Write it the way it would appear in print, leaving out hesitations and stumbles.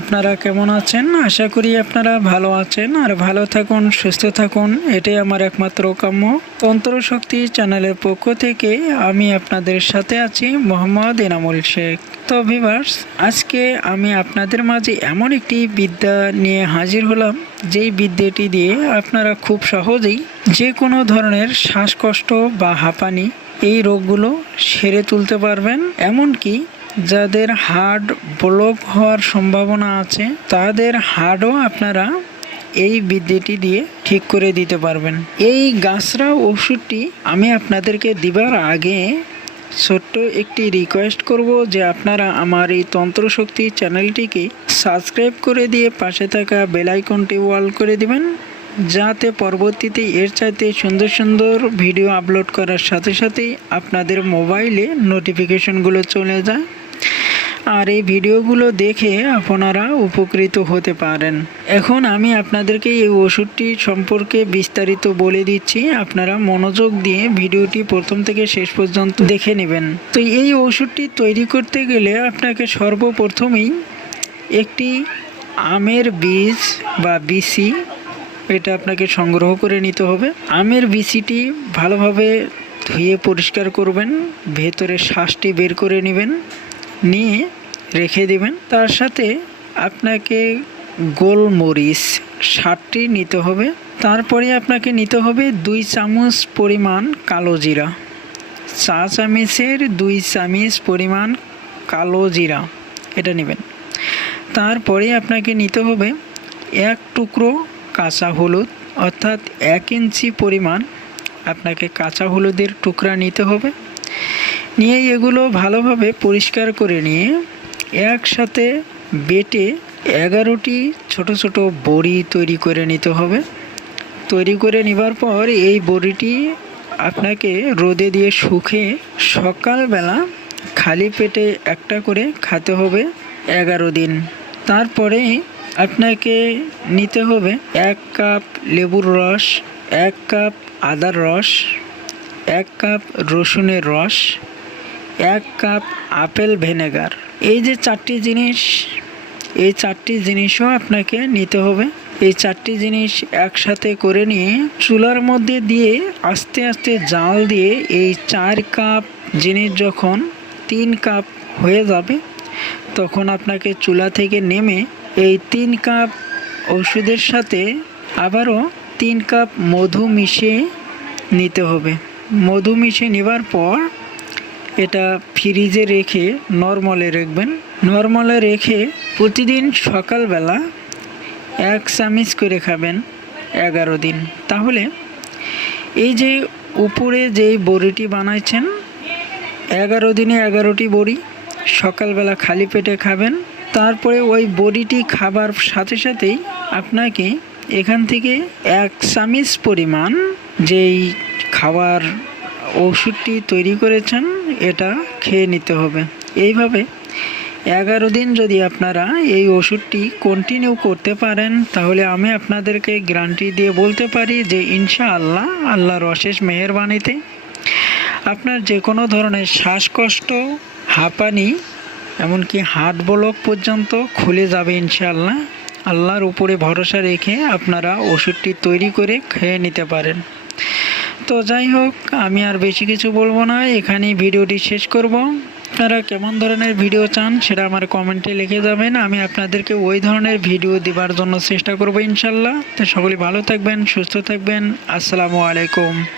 আপনারা কেমন আছেন? আশা করি আপনারা ভালো আছেন আর ভালো থাকুন, সুস্থ থাকুন, এটাই আমার একমাত্র কাম্য। তন্ত্র শক্তি চ্যানেলের পক্ষ থেকে আমি আপনাদের সাথে আছি মোহাম্মদ এনামুল শেখ। তো ভিউয়ার্স, আজকে আমি আপনাদের মাঝে এমন একটি বিদ্যা নিয়ে হাজির হলাম, যেই বিদ্যাটি দিয়ে আপনারা খুব সহজেই যে কোনো ধরনের শ্বাসকষ্ট বা হাঁপানি এই রোগগুলো সেরে তুলতে পারবেন। এমনকি যাদের হার্ট ব্লক হওয়ার সম্ভাবনা আছে তাদের হার্টও আপনারা এই বিদ্যাটি দিয়ে ঠিক করে দিতে পারবেন। এই গাছরা ওষুধটি আমি আপনাদেরকে দিবার আগে ছোট্ট একটি রিকোয়েস্ট করব যে আপনারা আমার এই তন্ত্রশক্তি চ্যানেলটিকে সাবস্ক্রাইব করে দিয়ে পাশে থাকা বেল আইকনটি অল করে দিবেন, যাতে পরবর্তীতে এর চাইতে সুন্দর সুন্দর ভিডিও আপলোড করার সাথে সাথেই আপনাদের মোবাইলে নোটিফিকেশনগুলো চলে যায় আর এই ভিডিওগুলো দেখে আপনারা উপকৃত হতে পারেন। এখন আমি আপনাদেরকে এই ওষুধটি সম্পর্কে বিস্তারিত বলে দিচ্ছি, আপনারা মনোযোগ দিয়ে ভিডিওটি প্রথম থেকে শেষ পর্যন্ত দেখে নেবেন। তো এই ওষুধটি তৈরি করতে গেলে আপনাকে সর্বপ্রথমেই একটি আমের বীজ বা বিচি এটা আপনাকে সংগ্রহ করে নিতে হবে। আমের বিচিটি ভালোভাবে ধুয়ে পরিষ্কার করবেন, ভেতরে শ্বাসটি বের করে নেবেন, নিয়ে রেখে দিবেন। তার সাথে আপনাকে গোলমরিচ 60টি নিতে হবে। তারপরে আপনাকে নিতে হবে 2 চামচ পরিমাণ কালো জিরা, চা চামচের 2 চামচ পরিমাণ কালো জিরা এটা নেবেন। তারপরে আপনাকে নিতে হবে 1 টুকরো কাঁচা হলুদ, অর্থাৎ 1 ইঞ্চি পরিমাণ আপনাকে কাঁচা হলুদের টুকরা নিতে হবে। নিয়ে এগুলো ভালোভাবে পরিষ্কার করে নিয়ে একসাথে বেটে 11টি ছোট ছোট বড়ি তৈরি করে নিতে হবে। তৈরি করে নেবার পর এই বড়িটি আপনাকে রোদে দিয়ে শুকিয়ে সকালবেলা খালি পেটে একটা করে খেতে হবে 11 দিন। তারপরে আপনাকে নিতে হবে 1 কাপ লেবুর রস, 1 কাপ আদার রস, 1 কাপ রসুনের রস, 1 কাপ আপেল ভিনেগার। এই যে 4টি জিনিস, এই 4টি জিনিসও আপনাকে নিতে হবে। এই 4টি জিনিস একসাথে করে নিয়ে চুলার মধ্যে দিয়ে আস্তে আস্তে জাল দিয়ে এই 4 কাপ জিনিস যখন 3 কাপ হয়ে যাবে, তখন আপনাকে চুলা থেকে নেমে এই 3 কাপ ওষুধের সাথে আবারও 3 কাপ মধু মিশিয়ে নিতে হবে। মধু মিশিয়ে নেবার পর এটা ফ্রিজে রেখে নরমালে রাখবেন। নরমালে রেখে প্রতিদিন সকালবেলা 1 চামচ করে খাবেন 11 দিন। তাহলে এই যে উপরে যেই বড়িটি বানাইছেন 11 দিনে 11টি বড়ি সকালবেলা খালি পেটে খাবেন। তারপরে ওই বড়িটি খাবার সাথে সাথেই আপনাকে এখান থেকে 1 চামচ পরিমাণ যেই খাবার ওষুধটি তৈরি করেছেন এটা খেয়ে নিতে হবে। এইভাবে 11 দিন যদি আপনারা এই ওষুধটি কন্টিনিউ করতে পারেন, তাহলে আমি আপনাদেরকে গ্যারান্টি দিয়ে বলতে পারি যে ইনশাআল্লাহ আল্লাহর অশেষ মেহেরবানিতে আপনার যে কোনো ধরনের শ্বাসকষ্ট, হাঁপানি, এমনকি হার্ট ব্লক পর্যন্ত খুলে যাবে ইনশাআল্লাহ। আল্লাহর উপরে ভরসা রেখে আপনারা ওষুধটি তৈরি করে খেয়ে নিতে পারেন। তো যাই হোক, আমি আর বেশি কিছু বলবো না, এখানেই ভিডিওটি শেষ করব। আপনারা কেমন ধরনের ভিডিও চান সেটা আমার কমেন্টে লিখে যাবেন, আমি আপনাদেরকে ওই ধরনের ভিডিও দেওয়ার জন্য চেষ্টা করব ইনশাআল্লাহ। তো সকলে ভালো থাকবেন, সুস্থ থাকবেন। আসসালামু আলাইকুম।